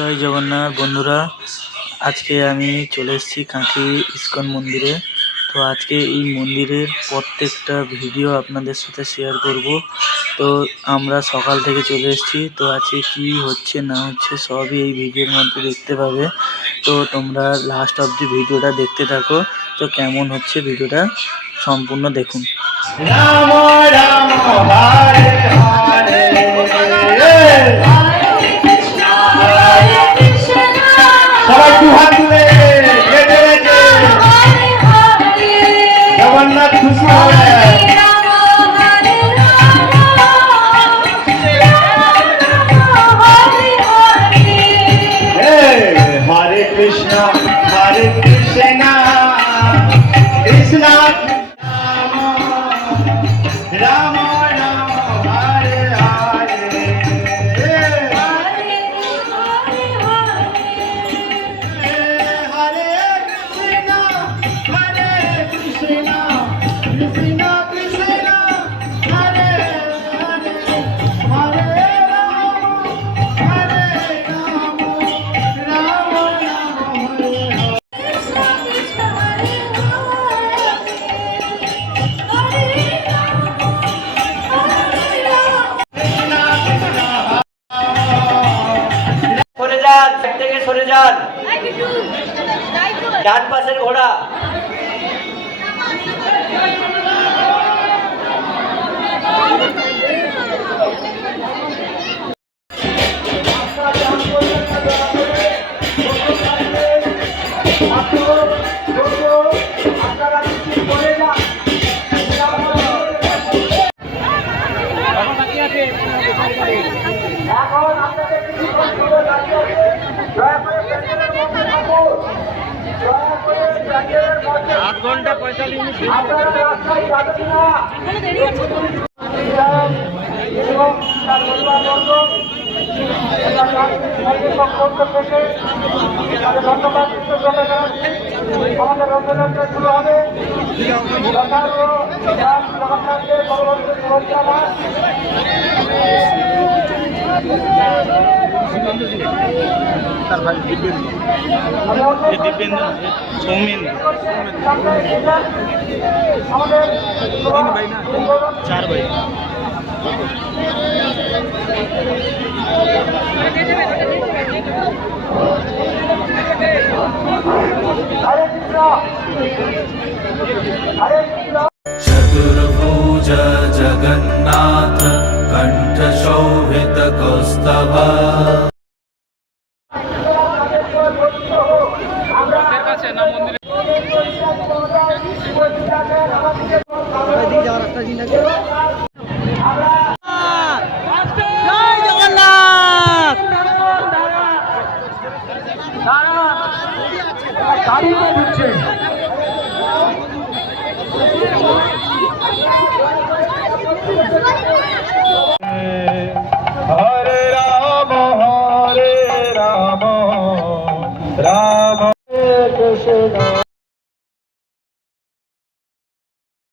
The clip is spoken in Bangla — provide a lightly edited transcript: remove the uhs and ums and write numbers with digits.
জয় জগন্নাথ বন্ধুরা, আজকে আমি চলে এসেছি কাঁথি ইস্কন মন্দিরে। তো আজকে এই মন্দিরের প্রত্যেকটা ভিডিও আপনাদের সাথে শেয়ার করব। তো আমরা সকাল থেকে চলে এসেছি, তো আজকে কি হচ্ছে না হচ্ছে সবই এই ভিডিওর মধ্যে দেখতে পাবে। তো তোমরা লাস্ট অবধি ভিডিওটা দেখতে থাকো। তো কেমন হচ্ছে ভিডিওটা সম্পূর্ণ দেখুন। রাম রাম হরে হরে সবাই দু হাত তুলে জগন্নাথ খুশি হবে। হরে কৃষ্ণ কৃষ্ণ কৃষ্ণ রাম রাম হরে হরে হরে কৃষ্ণ কৃষ্ণ কৃষ্ণ হরে হরে হরে রাম রাম রাম হরে হরে। সরে যান, থেকে সরে যান। ডান পাশের ঘোড়া। এখন আপনাদের কিছু বক্তব্য দাঁড়িয়ে আছে। দয়া করে প্যান্ডেলের মধ্যে থাকুন। দয়া করে প্যান্ডেলের মধ্যে 8 ঘন্টা 45 মিনিট আপনারা রাস্তায় যাবেন না। এবং তার পরিবারবর্গ পক্ষ থেকে তাদের ধন্যবাদ কৃতজ্ঞতা জানাচ্ছি। আমাদের রথযাত্রা শুরু হবে। জগন্নাথের পরবর্তী শুভেচ্ছা। তার ভাই দীপেন্দ্র সৌমেন ভাই না 4 ভাই। चतुर्भुज जगन्नाथ कंठ शोभित कौस्तभ।